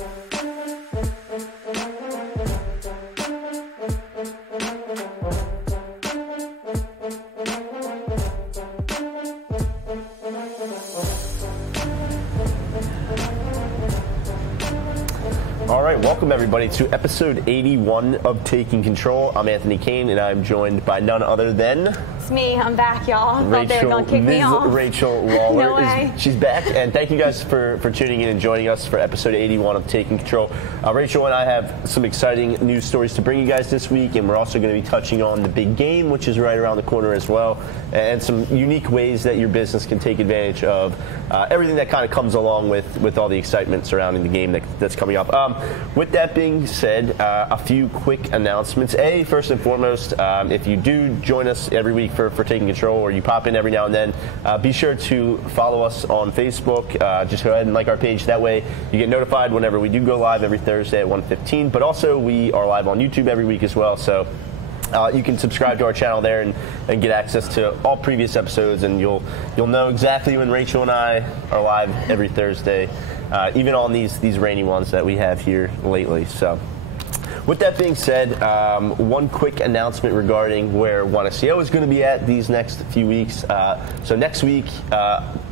All right, welcome everybody to episode 81 of Taking Control. I'm Anthony Kane, and I'm joined by none other than... It's me. I'm back, y'all. Thought they were going to kick me off. Rachel Lawler. No way. She's back, and thank you guys for tuning in and joining us for episode 81 of Taking Control. Rachel and I have some exciting news stories to bring you guys this week, and we're also going to be touching on the big game, which is right around the corner as well, and some unique ways that your business can take advantage of everything that kind of comes along with all the excitement surrounding the game that's coming up. With that being said, a few quick announcements. First and foremost, if you do join us every week for Taking Control, or you pop in every now and then, be sure to follow us on Facebook. Just go ahead and like our page. That way you get notified whenever we do go live every Thursday at 1:15. But also we are live on YouTube every week as well. So you can subscribe to our channel there and get access to all previous episodes, and you'll know exactly when Rachel and I are live every Thursday, even on these rainy ones that we have here lately. So with that being said, one quick announcement regarding where One SEO is going to be at these next few weeks. So next week,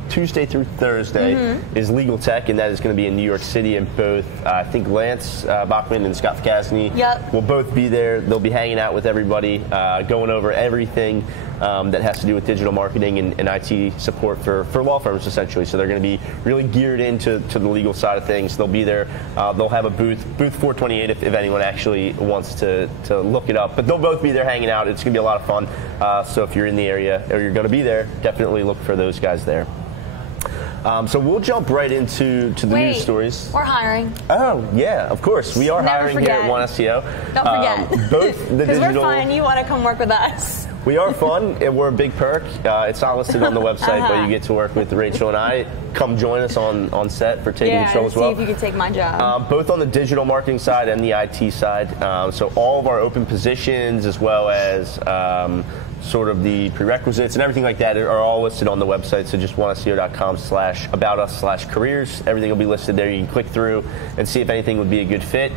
Tuesday through Thursday, is Legal Tech, and that is going to be in New York City, and both, I think Lance Bachman and Scott Ficasny will both be there. They'll be hanging out with everybody, going over everything that has to do with digital marketing and IT support for law firms, essentially. So they're going to be really geared into the legal side of things. They'll be there. They'll have a booth 428 if anyone actually wants to look it up. But they'll both be there hanging out. It's going to be a lot of fun. So if you're in the area or you're going to be there, definitely look for those guys there. So we'll jump right into the news stories. We're hiring. Oh, yeah, of course. We are hiring here at One SEO. Don't forget. Both the digital... Because we're fun. You want to come work with us. We are fun, and we're a big perk. It's not listed on the website, but you get to work with Rachel and I. Come join us on set for Taking Control as well. See if you can take my job. Both on the digital marketing side and the IT side. So all of our open positions, as well as sort of the prerequisites and everything like that, are all listed on the website. So just oneseo.com/aboutus/careers. Everything will be listed there. You can click through and see if anything would be a good fit.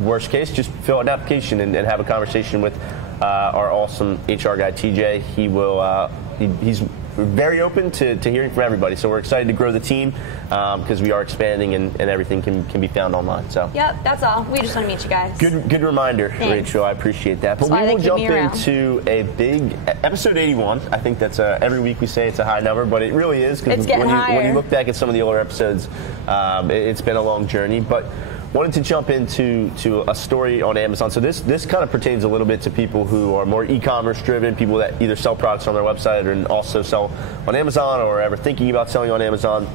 Worst case, just fill out an application and have a conversation with our awesome HR guy, TJ. He will. He's very open to hearing from everybody. So we're excited to grow the team because we are expanding and everything can be found online. So yep, that's all. We just want to meet you guys. Good reminder, Thanks. Rachel. I appreciate that. But we will jump into a big episode 81. I think that's every week we say it's a high number, but it really is, because when you look back at some of the older episodes, it's been a long journey. But wanted to jump into a story on Amazon. So this kind of pertains a little bit to people who are more e-commerce driven, people that either sell products on their website and also sell on Amazon, or ever thinking about selling on Amazon.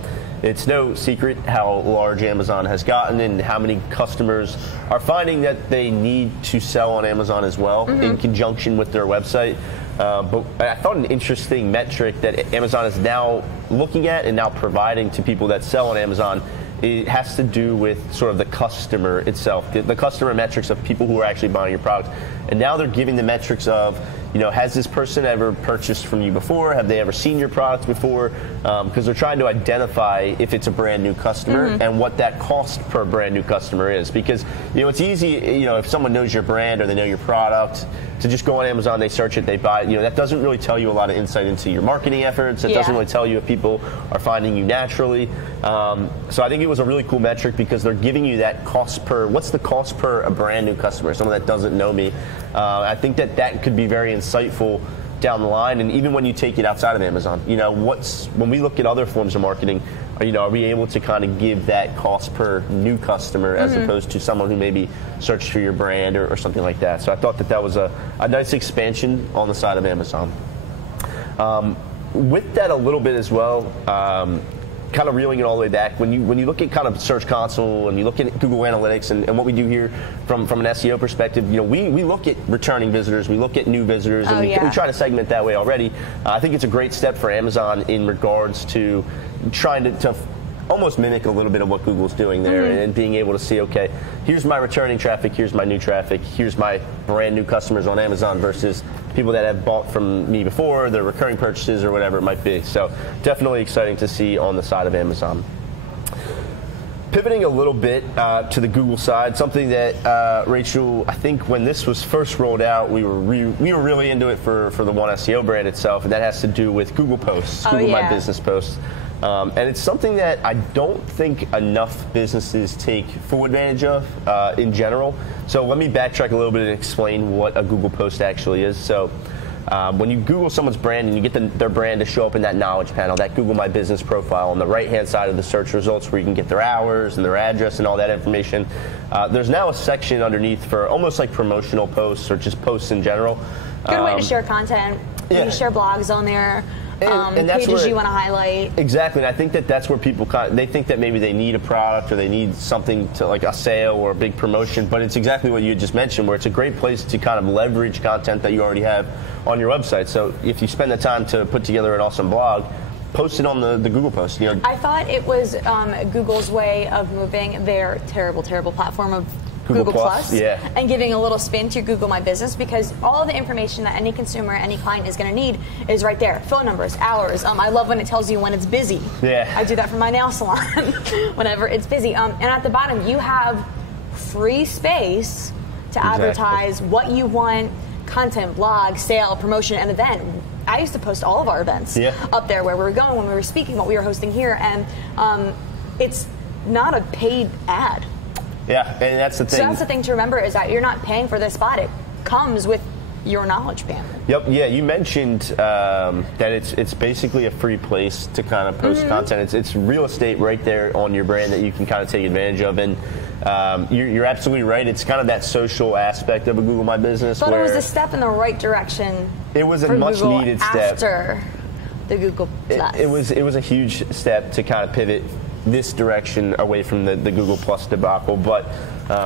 It's no secret how large Amazon has gotten and how many customers are finding that they need to sell on Amazon as well, in conjunction with their website. But I thought an interesting metric that Amazon is now looking at and now providing to people that sell on Amazon. It has to do with sort of the customer itself, the customer metrics of people who are actually buying your product. And now they're giving the metrics of, has this person ever purchased from you before? Have they ever seen your product before? Because they're trying to identify if it's a brand new customer and what that cost per brand new customer is. Because, it's easy, if someone knows your brand or they know your product, to just go on Amazon, they search it, they buy it. That doesn't really tell you a lot of insight into your marketing efforts. It doesn't really tell you if people are finding you naturally. So I think it was a really cool metric because they're giving you that cost per, what's the cost per a brand new customer, someone that doesn't know me. I think that could be very insightful down the line, and even when you take it outside of Amazon, when we look at other forms of marketing, are we able to kind of give that cost per new customer as opposed to someone who maybe searched for your brand or something like that? So I thought that was a nice expansion on the side of Amazon. With that a little bit as well, kind of reeling it all the way back, when you look at kind of Search Console and you look at Google Analytics and what we do here from an SEO perspective, we look at returning visitors, we look at new visitors, and we try to segment that way already. I think it's a great step for Amazon in regards to trying to almost mimic a little bit of what Google's doing there and being able to see, okay, here's my returning traffic, here's my new traffic, here's my brand new customers on Amazon versus people that have bought from me before, their recurring purchases or whatever it might be. So definitely exciting to see on the side of Amazon. Pivoting a little bit to the Google side, something that Rachel, I think when this was first rolled out, we were really into it for the One SEO brand itself, and that has to do with Google Posts, Google My Business Posts. And it's something that I don't think enough businesses take full advantage of in general. So let me backtrack a little bit and explain what a Google Post actually is. So when you Google someone's brand and you get their brand to show up in that knowledge panel, that Google My Business profile on the right-hand side of the search results where you can get their hours and their address and all that information, there's now a section underneath for almost like promotional posts or just posts in general. Good way to share content. You can share blogs on there. And that's pages you want to highlight. Exactly, and I think that's where people they think that maybe they need a product or they need something to like a sale or a big promotion, but it's exactly what you just mentioned, where it's a great place to kind of leverage content that you already have on your website. So if you spend the time to put together an awesome blog, post it on the Google Post. You know, I thought it was Google's way of moving their terrible platform of Google Plus, and giving a little spin to Google My Business, because all of the information that any consumer, any client is going to need is right there. Phone numbers, hours. I love when it tells you when it's busy. I do that for my nail salon whenever it's busy. And at the bottom, you have free space to advertise what you want, content, blog, sale, promotion, and event. I used to post all of our events up there, where we were going, when we were speaking, what we were hosting here, and it's not a paid ad. Yeah, and that's the thing. So that's the thing to remember, is that you're not paying for this spot. It comes with your knowledge panel. Yep. Yeah, you mentioned that it's basically a free place to kind of post content. It's real estate right there on your brand that you can kind of take advantage of, and you're absolutely right. It's kind of that social aspect of a Google My Business. But it was a step in the right direction. It was a much needed step after the Google Plus. It was a huge step to kind of pivot this direction away from the Google Plus debacle, but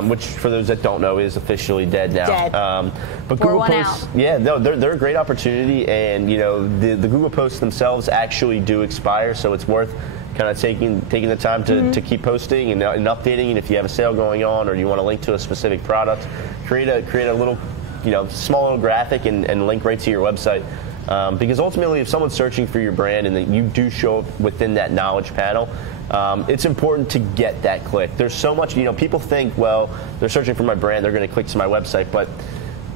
which, for those that don't know, is officially dead now. But Google Posts, they're a great opportunity, and you know the Google Posts themselves actually do expire, so it's worth kind of taking the time to keep posting and updating. And if you have a sale going on, or you want to link to a specific product, create a little, small little graphic and link right to your website. Because ultimately, if someone's searching for your brand and that you do show up within that knowledge panel, it's important to get that click. There's so much, people think, well, they're searching for my brand, they're going to click to my website, but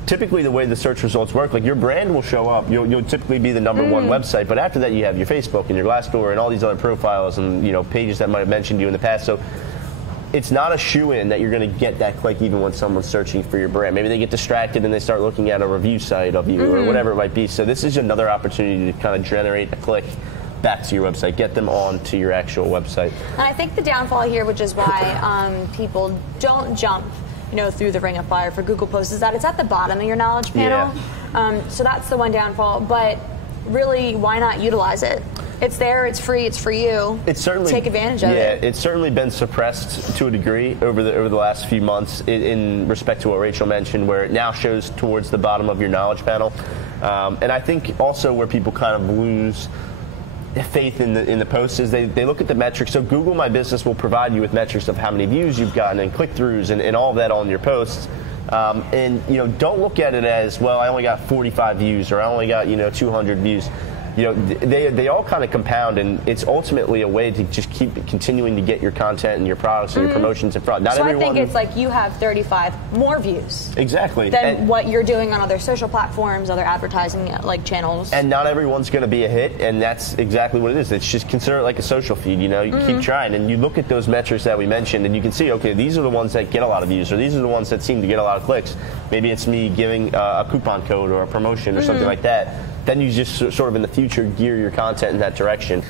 typically the way the search results work, like your brand will show up, you'll typically be the number one website, but after that you have your Facebook and your Glassdoor and all these other profiles and pages that might have mentioned you in the past. So it's not a shoo-in that you're going to get that click even when someone's searching for your brand. Maybe they get distracted and they start looking at a review site of you or whatever it might be. So this is another opportunity to kind of generate a click back to your website, get them on to your actual website. And I think the downfall here, which is why people don't jump through the ring of fire for Google Posts, is that it's at the bottom of your knowledge panel. So that's the one downfall, but really, why not utilize it? It's there, it's free, it's for you. It's certainly, take advantage of it. Yeah, it's certainly been suppressed to a degree over the last few months in respect to what Rachel mentioned, where it now shows towards the bottom of your knowledge panel. And I think also where people kind of lose faith in the posts is they look at the metrics. So Google My Business will provide you with metrics of how many views you've gotten and click-throughs and all that on your posts. And don't look at it as, well, I only got 45 views or I only got 200 views. They all kind of compound, and it's ultimately a way to just keep continuing to get your content and your products and your promotions in front. So I think it's like you have 35 more views. Exactly. Than what you're doing on other social platforms, other advertising channels. And not everyone's going to be a hit, and that's exactly what it is. It's just consider it like a social feed. You keep trying, and you look at those metrics that we mentioned, and you can see, okay, these are the ones that get a lot of views, or these are the ones that seem to get a lot of clicks. Maybe it's me giving a coupon code or a promotion or something like that. Then you just sort of in the future gear your content in that direction.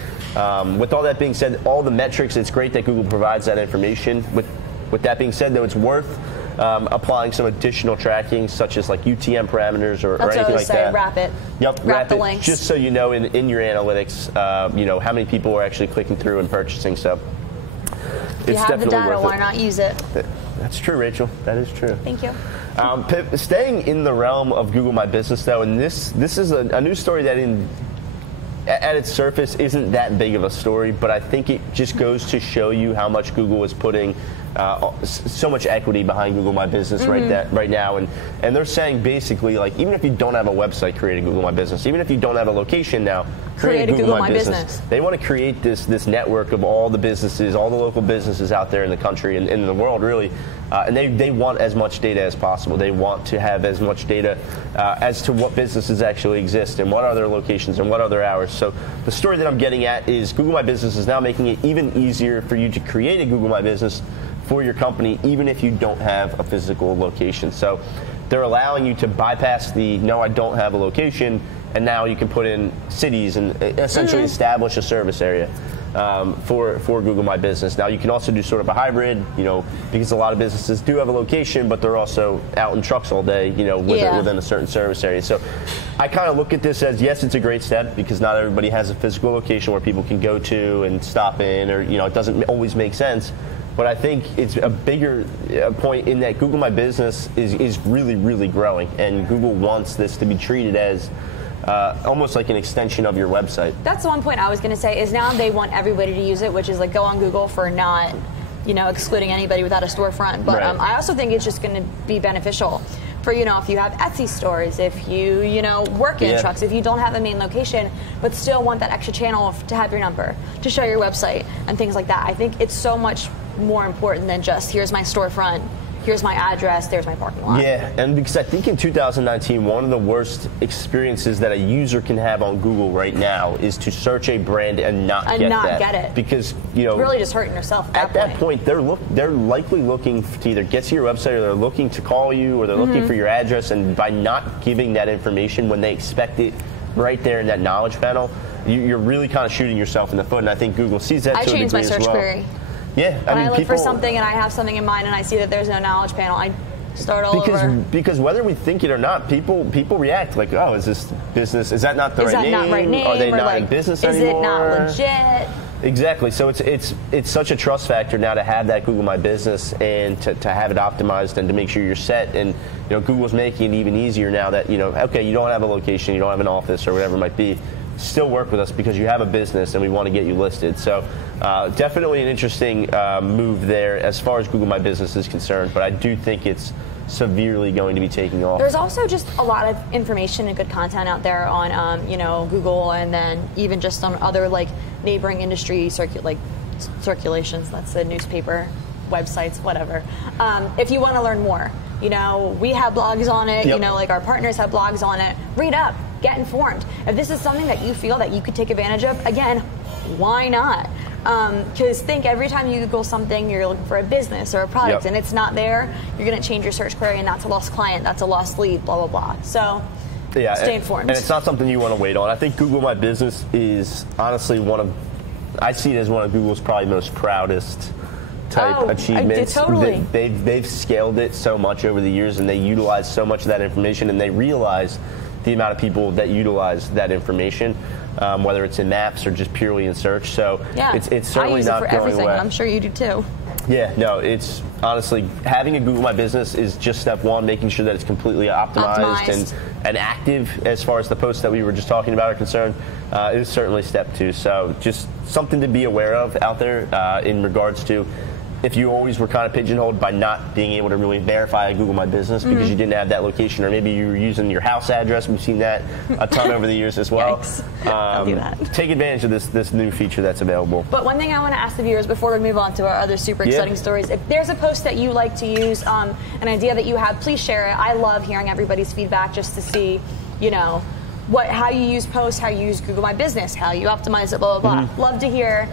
With all that being said, all the metrics, it's great that Google provides that information. With that being said, though, it's worth applying some additional tracking, such as like UTM parameters or anything like that. Wrap it. Yep, wrap the it, links. just so you know in your analytics, how many people are actually clicking through and purchasing. So if you have the data, why not use it? That's true, Rachel. That is true. Thank you. Staying in the realm of Google My Business, though, and this is a news story that at its surface isn't that big of a story, but I think it just goes to show you how much Google is putting so much equity behind Google My Business right now, and they're saying basically, like, even if you don't have a website, create a Google My Business. Even if you don't have a location now, create a Google My Business. They want to create this network of all the businesses, all the local businesses out there in the country and in the world, really, and they want as much data as possible. They want to have as much data as to what businesses actually exist and what are their locations and what are their hours. So the story that I'm getting at is Google My Business is now making it even easier for you to create a Google My Business for your company, even if you don't have a physical location. So they're allowing you to bypass the no, I don't have a location, and now you can put in cities and essentially establish a service area for Google My Business. Now you can also do sort of a hybrid, because a lot of businesses do have a location, but they're also out in trucks all day, within a certain service area. So I kind of look at this as, yes, it's a great step because not everybody has a physical location where people can go to and stop in, or it doesn't always make sense. But I think it's a bigger point in that Google My Business is really, really growing, and Google wants this to be treated as almost like an extension of your website. That's the one point I was going to say, is now they want everybody to use it, which is like go on Google for not, excluding anybody without a storefront. But right. I also think it's just going to be beneficial for, if you have Etsy stores, if you, work in trucks, if you don't have a main location, but still want that extra channel to have your number, to show your website and things like that. I think it's so much more important than just here's my storefront, here's my address, there's my parking lot. Yeah, and because I think in 2019, one of the worst experiences that a user can have on Google right now is to search a brand and not get it. Because, really just hurting yourself at that point. They're likely looking to either get to your website, or they're looking to call you, or they're looking for your address, and by not giving that information when they expect it right there in that knowledge panel, you're really kind of shooting yourself in the foot, and I think Google sees that to a degree as well. I changed my search query. Yeah, when I look for something and I have something in mind and I see that there's no knowledge panel, I start all over. Because whether we think it or not, people react like, oh, is this business? Is that not the right name? Not right name? Are they not in business anymore? Is it not legit? Exactly. So it's such a trust factor now to have that Google My Business and to have it optimized and to make sure you're set. And Google's making it even easier now that okay, you don't have a location, you don't have an office or whatever it might be. Still work with us because you have a business and we want to get you listed. So definitely an interesting move there as far as Google My Business is concerned, but I do think it's severely going to be taking off. There's also just a lot of information and good content out there on Google, and then even just on other like neighboring industry circulations. That's the newspaper, websites, whatever. If you want to learn more, we have blogs on it. Yep. Like our partners have blogs on it. Read up. Get informed. If this is something that you feel that you could take advantage of, again, why not? Because think every time you Google something, you're looking for a business or a product, and it's not there, you're going to change your search query, and that's a lost client, that's a lost lead, blah, blah, blah. So stay informed. And it's not something you want to wait on. I think Google My Business is honestly I see it as one of Google's probably most proudest type achievements. Totally. They've scaled it so much over the years, and they utilize so much of that information, and they realize the amount of people that utilize that information, whether it's in maps or just purely in search. So it's certainly not going away. I use it for everything, and I'm sure you do too. Yeah, no, it's honestly, having a Google My Business is just step one, making sure that it's completely optimized. And active as far as the posts that we were just talking about are concerned, is certainly step two. So just something to be aware of out there in regards to if you always were kind of pigeonholed by not being able to really verify a Google My Business because you didn't have that location, or maybe you were using your house address. We've seen that a ton over the years as well. I'll do that. Take advantage of this new feature that's available. But one thing I want to ask the viewers before we move on to our other super exciting stories, if there's a post that you like to use, an idea that you have, please share it. I love hearing everybody's feedback just to see, how you use posts, how you use Google My Business, how you optimize it, blah, blah, blah. Love to hear.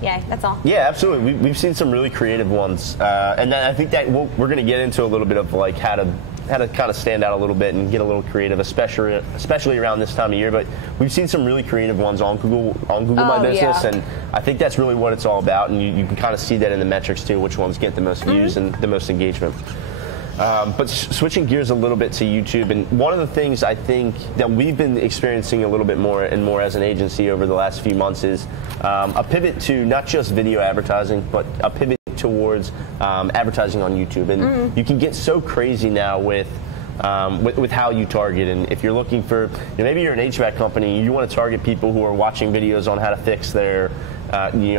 Yeah, that's all. Yeah, absolutely. We've seen some really creative ones, and then I think that we're going to get into a little bit of like how to kind of stand out a little bit and get a little creative, especially around this time of year. But we've seen some really creative ones on Google My Business, and I think that's really what it's all about. And you can kind of see that in the metrics too, which ones get the most views and the most engagement. But switching gears a little bit to YouTube, and one of the things I think that we've been experiencing a little bit more and more as an agency over the last few months is a pivot to not just video advertising, but a pivot towards advertising on YouTube. And you can get so crazy now with with how you target. And if you're looking for, maybe you're an HVAC company, you want to target people who are watching videos on how to fix their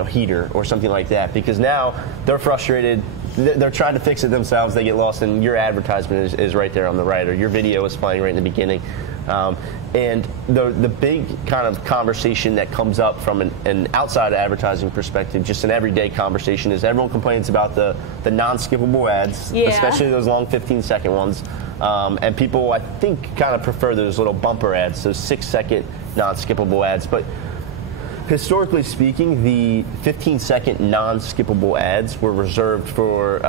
heater or something like that, because now they're frustrated. They're trying to fix it themselves. They get lost, and your advertisement is right there on the right, or your video is playing right in the beginning. And the big kind of conversation that comes up from an outside advertising perspective, just an everyday conversation, is everyone complains about the non-skippable ads, especially those long 15-second ones. And people, I think, kind of prefer those little bumper ads, those 6-second non-skippable ads. But historically speaking, the 15-second non-skippable ads were reserved for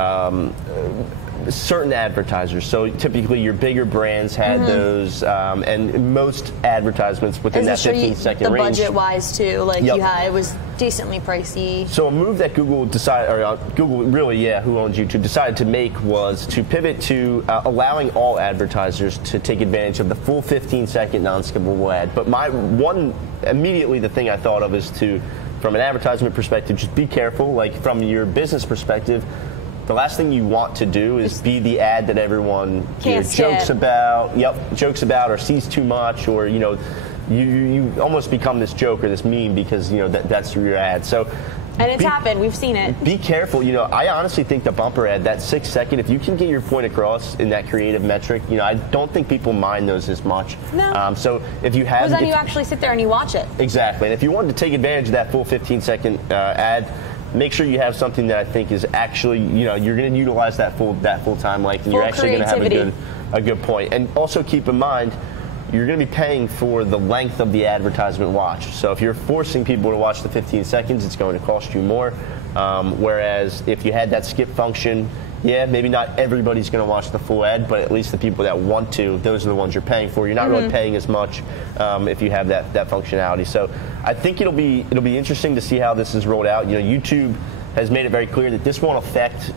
certain advertisers. So typically your bigger brands had those, and most advertisements within that 15-second range. The budget-wise too, like it was decently pricey. So a move that Google decided, or Google really, who owns YouTube, decided to make was to pivot to allowing all advertisers to take advantage of the full 15-second non-skippable ad. But immediately the thing I thought of is to, from an advertisement perspective, just be careful. Like from your business perspective, the last thing you want to do is be the ad that everyone jokes about, or sees too much, or you almost become this joke or this meme because that's your ad. So, and it's happened. We've seen it. Be careful. I honestly think the bumper ad, that 6-second, if you can get your point across in that creative metric, I don't think people mind those as much. No. So if you have, because then you actually sit there and you watch it. Exactly. And if you wanted to take advantage of that full 15-second ad, make sure you have something that I think is actually, you're going to utilize that full time length, and you're actually going to have a good point. And also keep in mind, you're going to be paying for the length of the advertisement watch. So if you're forcing people to watch the 15 seconds, it's going to cost you more. Whereas if you had that skip function, maybe not everybody's going to watch the full ad, but at least the people that want to, those are the ones you're paying for. You're not really paying as much if you have that functionality. So I think it'll be interesting to see how this is rolled out. YouTube has made it very clear that this won't affect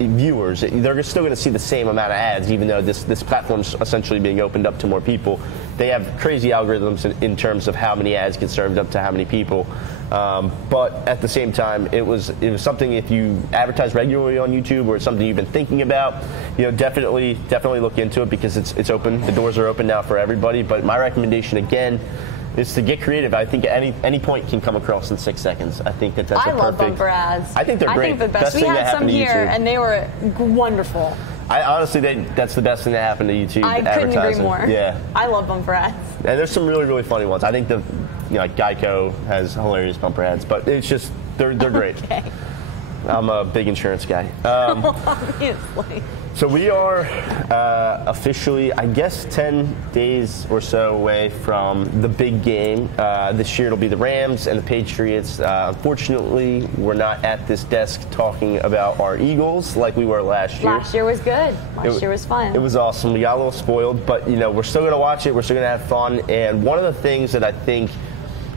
viewers. They're still going to see the same amount of ads, even though this platform's essentially being opened up to more people. They have crazy algorithms in terms of how many ads get served up to how many people. But at the same time, it was something, if you advertise regularly on YouTube or it's something you've been thinking about, definitely look into it, because it's open. The doors are open now for everybody. But my recommendation again is to get creative. I think at any point can come across in 6 seconds. I think that's a perfect. I love bumper ads. I think they're great. I think the best. We had some here, and they were wonderful. I honestly think that's the best thing that happened to YouTube. I couldn't agree more. Yeah, I love bumper ads. And there's some really, really funny ones. I think like Geico has hilarious bumper ads, but it's just they're great. Okay. I'm a big insurance guy. Obviously. So we are officially, I guess, 10 days or so away from the big game. This year it'll be the Rams and the Patriots. Unfortunately, we're not at this desk talking about our Eagles like we were last year. Last year was good. Last year was fun. It was awesome. We got a little spoiled, but we're still going to watch it. We're still going to have fun. And one of the things that I think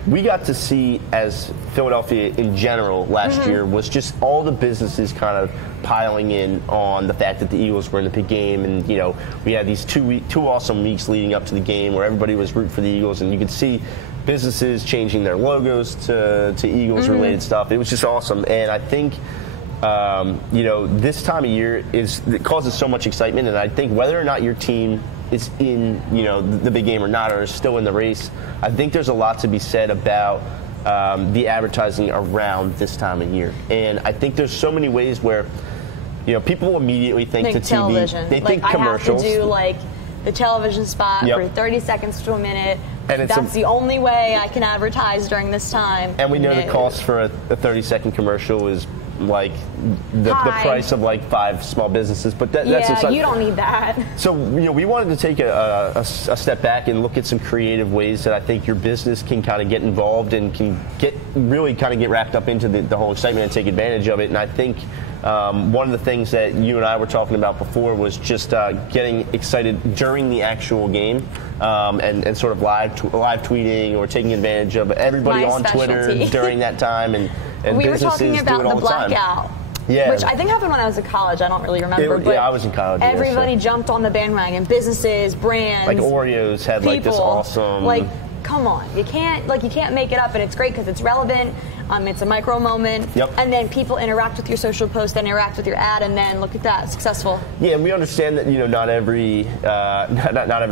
we got to see as Philadelphia in general last year was just all the businesses kind of piling in on the fact that the Eagles were in the big game, and we had these two awesome weeks leading up to the game where everybody was rooting for the Eagles, and you could see businesses changing their logos to Eagles related stuff. It was just awesome, and I think this time of year it causes so much excitement, and I think whether or not your team is in the big game or not, or is still in the race, I think there's a lot to be said about the advertising around this time of year. And I think there's so many ways where people immediately think to TV, television. They think commercials. I have to do the television spot for 30 seconds to a minute. And that's the only way I can advertise during this time. And we know the cost for a 30-second commercial is like the price of like 5 small businesses, but that's you don't need that. So we wanted to take a step back and look at some creative ways that I think your business can kind of get involved and can get wrapped up into the whole excitement and take advantage of it. And I think one of the things that you and I were talking about before was just getting excited during the actual game, and sort of live tweeting or taking advantage of everybody on Twitter during that time, and we were talking about the blackout. Which I think happened when I was in college. I don't really remember. But I was in college. Everybody jumped on the bandwagon. Businesses, brands. Like Oreos had people, like this awesome. Like come on, you can't make it up, and it's great because it's relevant. It's a micro moment, and then people interact with your social post, then interact with your ad, and then look at that, successful. Yeah, and we understand that not every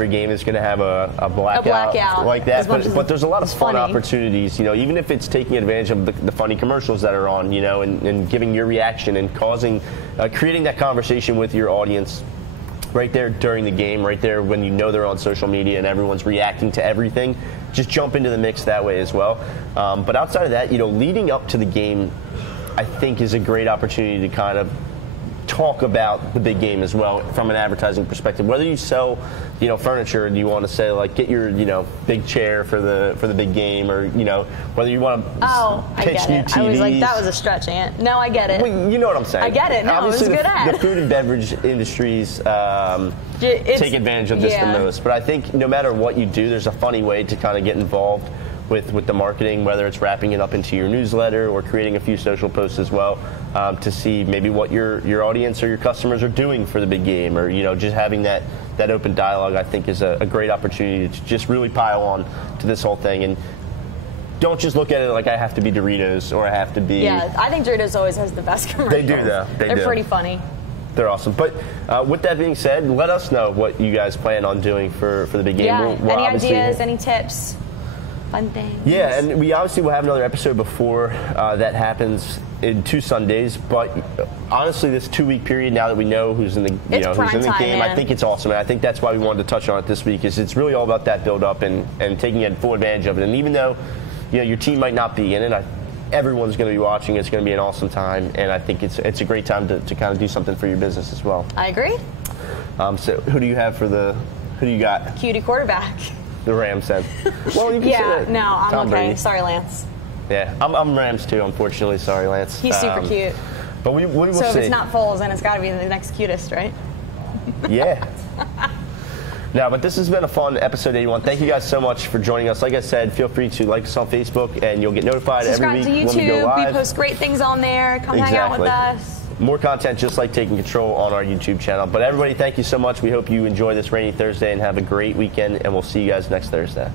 game is going to have a blackout like that, but there's a lot of fun opportunities. Even if it's taking advantage of the funny commercials that are on, and giving your reaction and creating that conversation with your audience. Right there during the game, right there when they're on social media and everyone's reacting to everything, just jump into the mix that way as well. But outside of that, leading up to the game, I think is a great opportunity to kind of talk about the big game as well from an advertising perspective. Whether you sell, furniture and you want to say like get your, big chair for the big game, or whether you want to pitch new TVs. I was like, that was a stretch, Ant. No, I get it. Well, you know what I'm saying. I get it. No, obviously it was a good ad. The food and beverage industries take advantage of this the most. But I think no matter what you do, there's a funny way to kind of get involved with the marketing, whether it's wrapping it up into your newsletter or creating a few social posts as well, to see maybe what your audience or your customers are doing for the big game, or just having that open dialogue. I think is a great opportunity to just really pile on to this whole thing, and don't just look at it like I have to be Doritos or I have to be. Yeah, I think Doritos always has the best commercials. They do though. They're pretty funny. They're awesome. But with that being said, let us know what you guys plan on doing for the big game. Yeah. Any ideas? Any tips? Fun things. Yeah, and we obviously will have another episode before that happens in 2 Sundays. But honestly, this 2-week period, now that we know who's in the who's in the game, I think it's awesome. And I think that's why we wanted to touch on it this week. Is it's really all about that build up and taking full advantage of it. And even though your team might not be in it, everyone's going to be watching. It's going to be an awesome time, and I think it's a great time to kind of do something for your business as well. I agree. So who do you have who do you got? Cutie quarterback. The Rams said. Well, you can say that. No, I'm Tom okay. Brady. Sorry, Lance. Yeah, I'm Rams too, unfortunately. Sorry, Lance. He's super cute. But we will see. So if it's not Foles, then it's got to be the next cutest, right? Yeah. No, but this has been a fun episode 81. Thank you guys so much for joining us. Like I said, feel free to like us on Facebook, and you'll get notified every week when we go live. Subscribe to YouTube. We post great things on there. Come hang out with us. More content just like Taking Control on our YouTube channel. But everybody, thank you so much. We hope you enjoy this rainy Thursday and have a great weekend, and we'll see you guys next Thursday.